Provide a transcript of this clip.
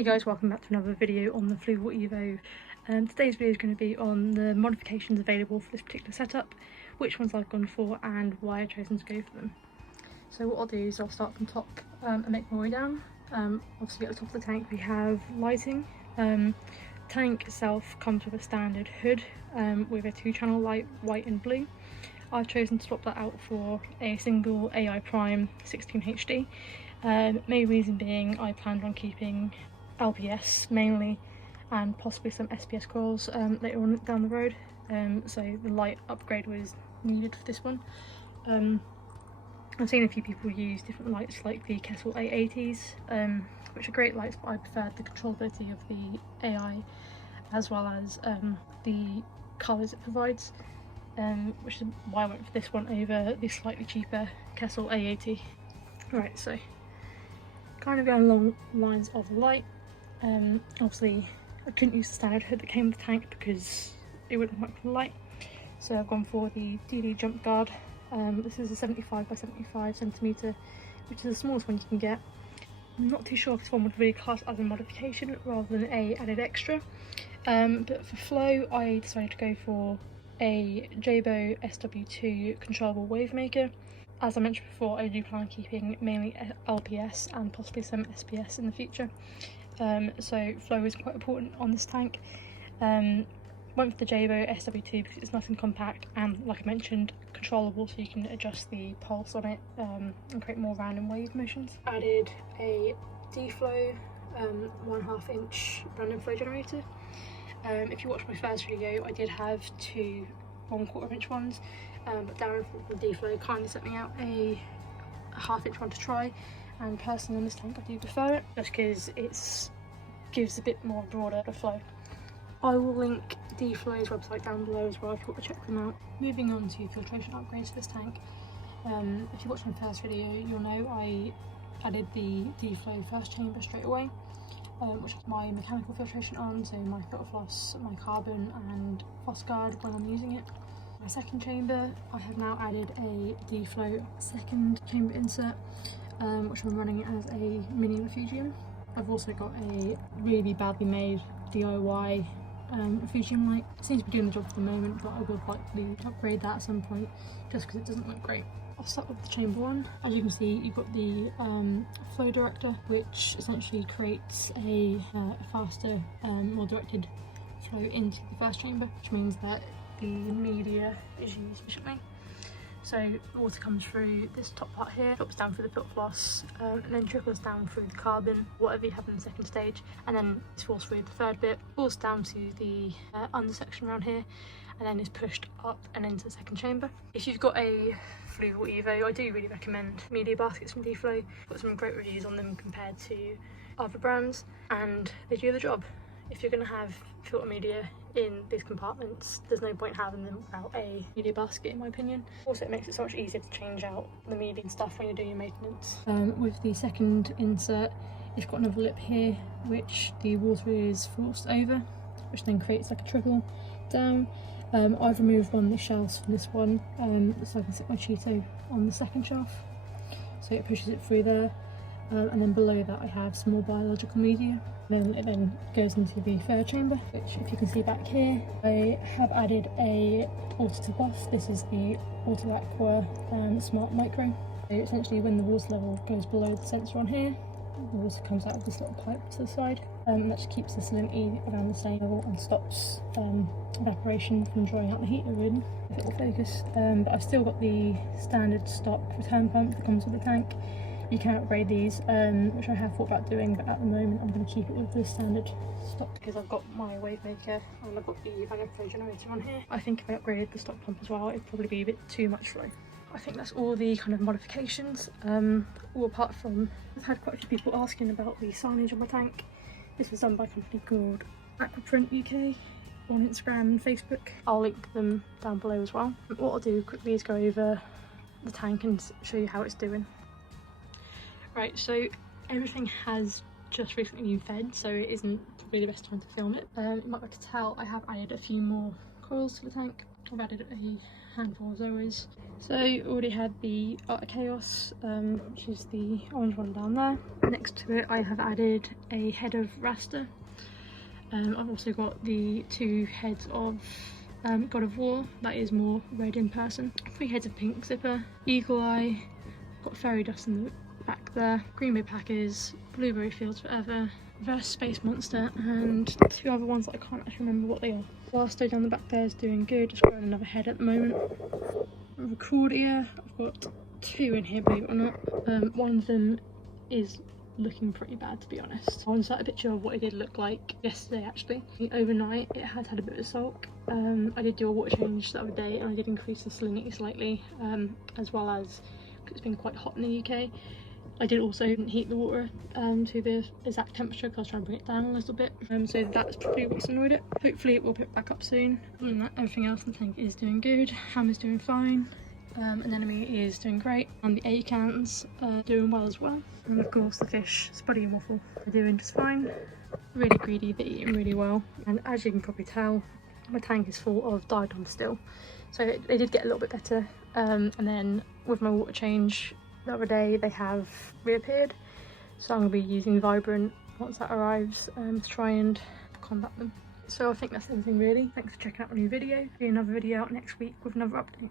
Hey guys, welcome back to another video on the Fluval Evo. Today's video is going to be on the modifications available for this particular setup, which ones I've gone for and why I've chosen to go for them. So what I'll do is I'll start from top and make my way down. Obviously at the top of the tank we have lighting. Tank itself comes with a standard hood with a 2-channel light, white and blue. I've chosen to swap that out for a single AI Prime 16 HD. Main reason being I planned on keeping LPS mainly and possibly some SPS coils later on down the road, so the light upgrade was needed for this one. I've seen a few people use different lights like the Kessil 880s, which are great lights, but I preferred the controllability of the AI as well as the colours it provides, which is why I went for this one over the slightly cheaper Kessil A80. Right, so kind of going along the lines of the light. Obviously I couldn't use the standard hood that came with the tank because it wouldn't work for the light, so I've gone for the DD jump guard. This is a 75 by 75 centimetre, which is the smallest one you can get. I'm not too sure if this one would really class as a modification rather than a added extra, but for flow I decided to go for a Jabo SW2 controllable wave maker. As I mentioned before, I do plan on keeping mainly LPS and possibly some SPS in the future, so flow is quite important on this tank. Went for the Jabo SW2 because it's nice and compact and, like I mentioned, controllable, so you can adjust the pulse on it and create more random wave motions. Added a D-Flow 1/2 inch random flow generator. If you watched my first video, I did have two 1/4 inch ones, but Darren from D-Flow kindly sent me out a 1/2 inch one to try, and personally on this tank I do prefer it just because it gives a bit more broader flow. I will link D-Flow's website down below as well if you want to check them out. Moving on to filtration upgrades for this tank. If you watched my first video, you'll know I added the D-Flow first chamber straight away, which has my mechanical filtration on, so my filter floss, my carbon and floss guard when I'm using it. My second chamber, I have now added a D-Flow second chamber insert, which I'm running as a mini refugium. I've also got a really badly made DIY refugium light. It seems to be doing the job for the moment, but I would likely upgrade that at some point just because it doesn't look great. I'll start with the chamber one. As you can see, you've got the flow director, which essentially creates a faster, more directed flow into the first chamber, which means that the media is used efficiently. So water comes through this top part here, drops down through the filter floss, and then trickles down through the carbon, whatever you have in the second stage, and then it's forced through the third bit, falls down to the under section around here, and then is pushed up and into the second chamber. If you've got a Fluval Evo, I do really recommend media baskets from D-Flow. Got some great reviews on them compared to other brands, and they do the job. If you're going to have filter media in these compartments, there's no point having them without a media basket, in my opinion. Also, it makes it so much easier to change out the media and stuff when you're doing your maintenance. With the second insert, it's got another lip here, which the water is forced over, which then creates like a trickle down. I've removed one of the shelves from this one, so I can set my Cheeto on the second shelf, so it pushes it through there. And then below that I have some more biological media. Then it then goes into the third chamber, which if you can see back here, I have added a water to buff. This is the Aqua Smart Micro. So essentially when the water level goes below the sensor on here, the water comes out of this little pipe to the side, and that just keeps the salinity around the same level and stops evaporation from drawing out the heat really, if it will focus. But I've still got the standard stock return pump that comes with the tank. You can upgrade these, which I have thought about doing, but at the moment I'm going to keep it with the standard stock because I've got my wave maker and I've got the random flow generator on here. I think if I upgraded the stock pump as well, it'd probably be a bit too much flow. I think that's all the kind of modifications, all apart from I've had quite a few people asking about the signage on my tank. This was done by a company called Aqua UK on Instagram and Facebook. I'll link them down below as well. What I'll do quickly is go over the tank and show you how it's doing. Right, so everything has just recently been fed, so it isn't probably the best time to film it. You might be able to tell I have added a few more coils to the tank. I've added a handful of Zoas. So already had the Art of Chaos, which is the orange one down there. Next to it I have added a head of raster. I've also got the 2 heads of God of War, that is more red in person. 3 heads of pink zipper, eagle eye, got fairy dust in the back there, green bay packers, blueberry fields forever, reverse space monster, and 2 other ones that I can't actually remember what they are. Blasto down the back there is doing good, just growing another head at the moment. Recordia, I've got 2 in here, believe it or not. One of them is looking pretty bad, to be honest. I'll insert a picture of what it did look like yesterday actually. Overnight it had a bit of sulk. I did do a water change the other day and I did increase the salinity slightly, as well as, because it's been quite hot in the UK, I did also heat the water to the exact temperature because I was trying to bring it down a little bit. So that's probably what's annoyed it. Hopefully it will pick back up soon. Other than that, everything else in the tank is doing good. Hammer's doing fine. Anemone is doing great, and the acans are doing well as well. And of course the fish, Spuddy and Waffle, are doing just fine. Really greedy, they're eating really well. And as you can probably tell, my tank is full of Diodon still. So they did get a little bit better. And then with my water change the other day, they have reappeared. So I'm going to be using Vibrant once that arrives to try and combat them. So I think that's everything really. Thanks for checking out my new video. See another video out next week with another update.